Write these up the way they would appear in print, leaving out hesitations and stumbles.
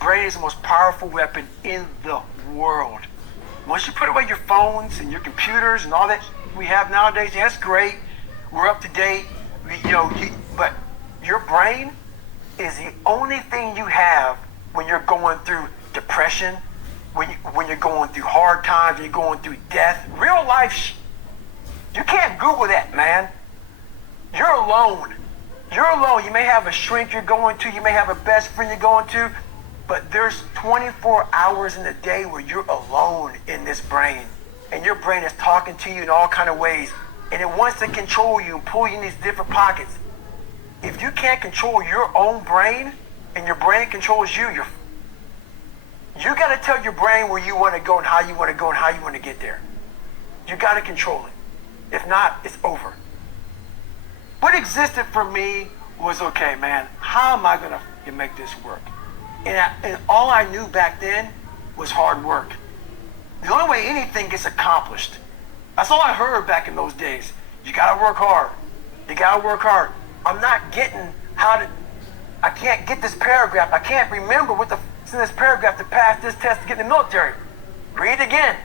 brain is the most powerful weapon in the world. Once you put away your phones and your computers and all that we have nowadays, that's great. We're up to date. But your brain is the only thing you have when you're going through depression, when you're going through hard times, when you're going through death. Real life, you can't Google that, man. You're alone. You're alone. You may have a shrink you're going to. You may have a best friend you're going to. But there's 24 hours in a day where you're alone in this brain. And your brain is talking to you in all kind of ways. And it wants to control you and pull you in these different pockets. If you can't control your own brain and your brain controls you, you got to tell your brain where you want to go and how you want to go and how you want to get there. You got to control it. If not, it's over. What existed for me was, okay, man, how am I going to make this work? And all I knew back then was hard work. The only way anything gets accomplished. That's all I heard back in those days. You got to work hard. You got to work hard. I'm not getting I can't get this paragraph. I can't remember what's in this paragraph to pass this test to get in the military. Read again.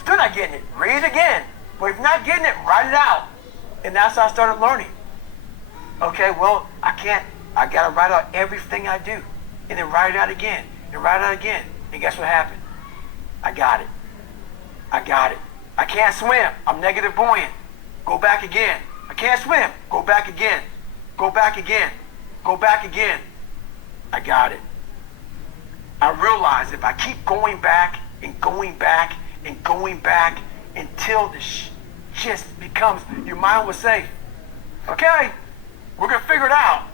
Still not getting it. Read again. But if you're not getting it, write it out. And that's how I started learning. Okay, well, I got to write out everything I do. And then write it out again. And write it out again. And guess what happened? I got it. I can't swim. I'm negative buoyant. Go back again. I can't swim. Go back again. Go back again. Go back again. I got it. I realized if I keep going back and going back and going back until this just becomes, your mind will say, okay, we're going to figure it out.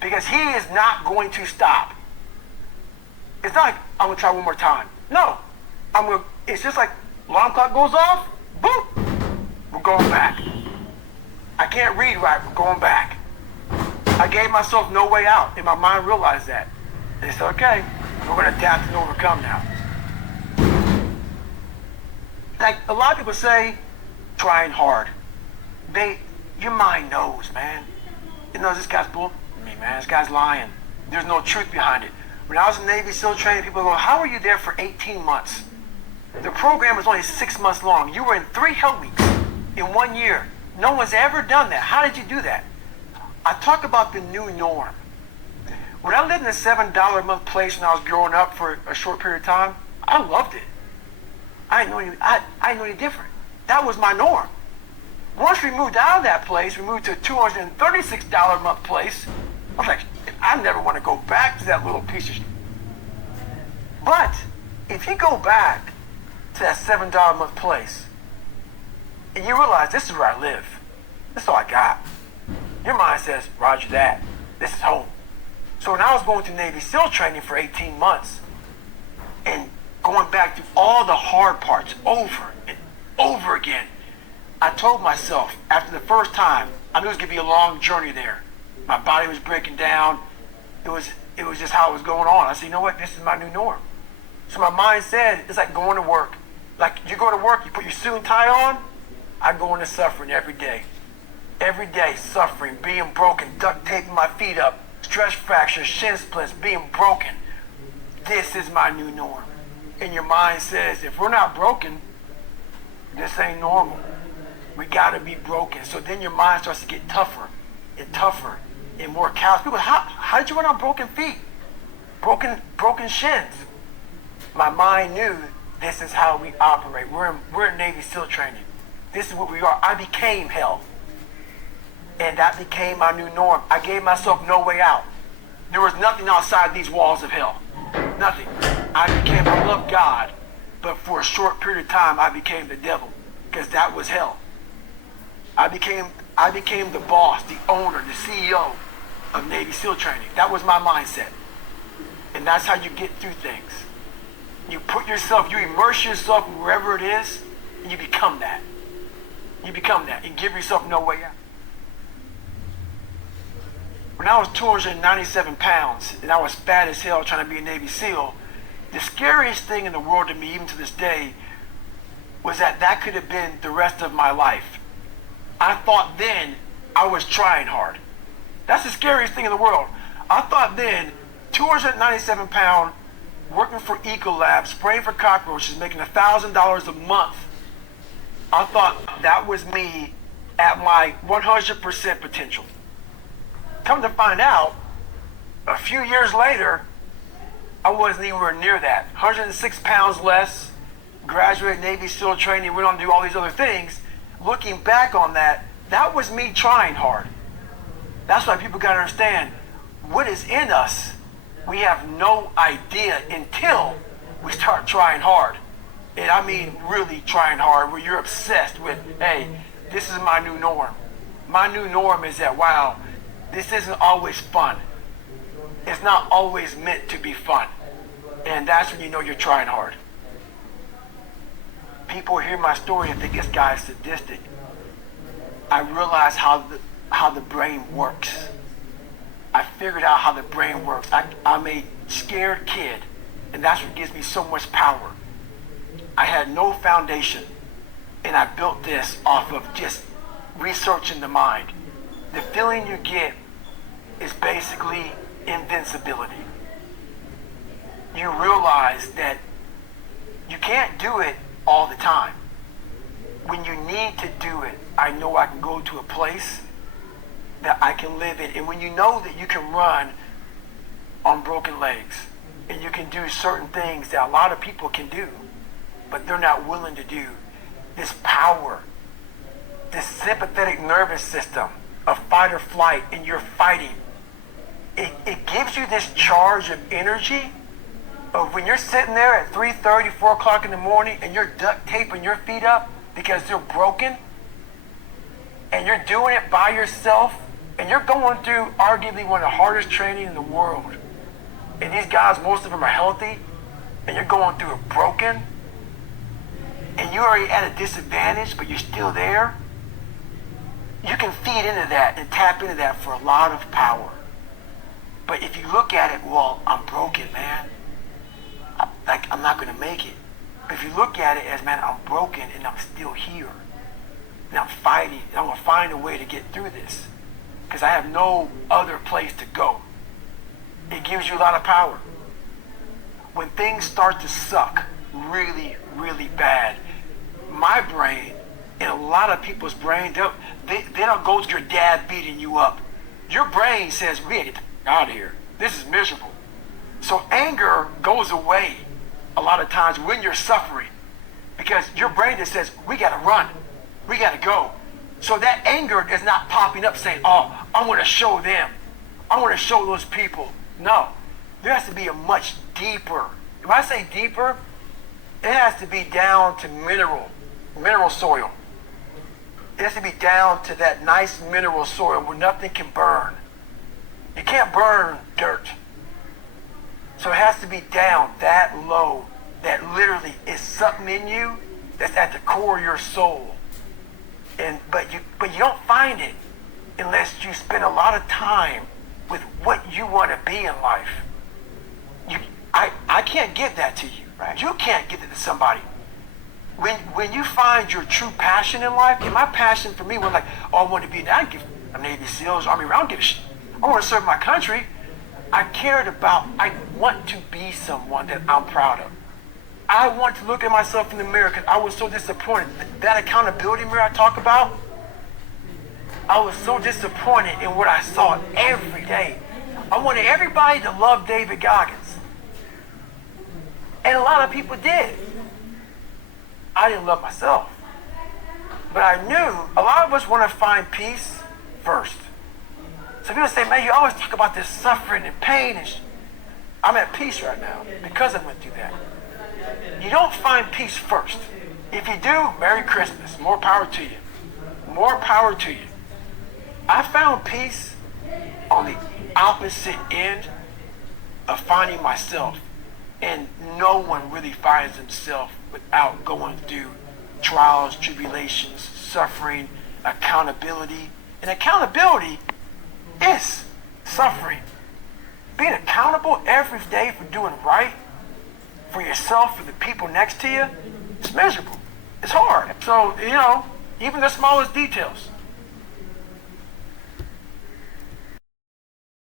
Because he is not going to stop. It's not like, I'm going to try one more time. No. It's just like, alarm clock goes off, boom, we're going back. I can't read right, we're going back. I gave myself no way out, and my mind realized that. And it said, okay, we're going to adapt and overcome now. Like a lot of people say, trying hard. Your mind knows, man. It knows this guy's bull. Man, this guy's lying. There's no truth behind it. When I was in Navy SEAL training, people go, how were you there for 18 months? The program was only 6 months long. You were in 3 hell weeks in 1 year. No one's ever done that. How did you do that? I talk about the new norm. When I lived in a $7 a month place when I was growing up for a short period of time, I loved it. I didn't know any different. That was my norm. Once we moved out of that place, we moved to a $236 a month place. I was like, I never want to go back to that little piece of shit. But if you go back to that $7 a month place and you realize this is where I live, this is all I got, your mind says, roger that, this is home. So when I was going through Navy SEAL training for 18 months and going back through all the hard parts over and over again, I told myself after the first time, I knew it was going to be a long journey there. My body was breaking down. It was just how it was going on. I said, you know what? This is my new norm. So my mind said, it's like going to work. Like you go to work, you put your suit and tie on. I go into suffering every day. Every day, suffering, being broken, duct taping my feet up, stress fractures, shin splints, being broken. This is my new norm. And your mind says, if we're not broken, this ain't normal. We gotta be broken. So then your mind starts to get tougher and tougher and more callous. People, how did you run on broken feet? Broken shins. My mind knew this is how we operate. We're in Navy SEAL training. This is what we are. I became hell. And that became my new norm. I gave myself no way out. There was nothing outside these walls of hell. Nothing. I loved God, but for a short period of time, I became the devil, because that was hell. I became the boss, the owner, the CEO of Navy SEAL training. That was my mindset. And that's how you get through things. You immerse yourself wherever it is, and you become that. You become that and give yourself no way out. When I was 297 pounds and I was fat as hell trying to be a Navy SEAL, the scariest thing in the world to me, even to this day, was that could have been the rest of my life. I thought then I was trying hard. That's the scariest thing in the world. I thought then 297 pound, working for Ecolab, spraying for cockroaches, making $1,000 a month. I thought that was me at my 100% potential. Come to find out, a few years later, I wasn't anywhere near that. 106 pounds less, graduated Navy SEAL training, went on to do all these other things. Looking back on that, that was me trying hard. That's why people got to understand what is in us. We have no idea until we start trying hard. And I mean really trying hard, where you're obsessed with, hey, this is my new norm. My new norm is that, wow, this isn't always fun. It's not always meant to be fun. And that's when you know you're trying hard. People hear my story and think this guy's sadistic. I realize how the brain works. I figured out how the brain works. I'm a scared kid, and that's what gives me so much power. I had no foundation, and I built this off of just researching the mind. The feeling you get is basically invincibility. You realize that you can't do it all the time. When you need to do it, I know I can go to a place that I can live in. And when you know that you can run on broken legs, and you can do certain things that a lot of people can do, but they're not willing to do, this power, this sympathetic nervous system of fight or flight, and you're fighting, it gives you this charge of energy of when you're sitting there at 3:30, 4 o'clock in the morning, and you're duct taping your feet up because they're broken, and you're doing it by yourself, and you're going through arguably one of the hardest training in the world. And these guys, most of them are healthy, and you're going through it broken, and you're already at a disadvantage, but you're still there. You can feed into that and tap into that for a lot of power. But if you look at it, well, I'm broken, man. I'm not going to make it. But if you look at it as, man, I'm broken and I'm still here. And I'm fighting. And I'm going to find a way to get through this. Because I have no other place to go. It gives you a lot of power. When things start to suck really, really bad, my brain and a lot of people's brain, they don't go to your dad beating you up. Your brain says, we gotta get out of here. This is miserable. So anger goes away a lot of times when you're suffering, because your brain just says, we gotta run. We gotta go. So that anger is not popping up saying, oh, I want to show them. I want to show those people. No, there has to be a much deeper. When I say deeper, it has to be down to mineral soil. It has to be down to that nice mineral soil where nothing can burn. You can't burn dirt. So it has to be down that low, that literally is something in you that's at the core of your soul. But you don't find it unless you spend a lot of time with what you want to be in life. I can't give that to you. Right? You can't give it to somebody. When you find your true passion in life, and my passion for me was like, oh, I want to be a Navy SEALs, Army, I don't give a shit. I want to serve my country. I want to be someone that I'm proud of. I want to look at myself in the mirror because I was so disappointed. That accountability mirror I talk about, I was so disappointed in what I saw every day. I wanted everybody to love David Goggins. And a lot of people did. I didn't love myself. But I knew a lot of us want to find peace first. So people say, man, you always talk about this suffering and pain. I'm at peace right now because I went through that. You don't find peace first. If you do, Merry Christmas. More power to you. More power to you. I found peace on the opposite end of finding myself. And no one really finds himself without going through trials, tribulations, suffering, accountability. And accountability is suffering. Being accountable every day for doing right for yourself, for the people next to you, it's miserable. It's hard. So, even the smallest details.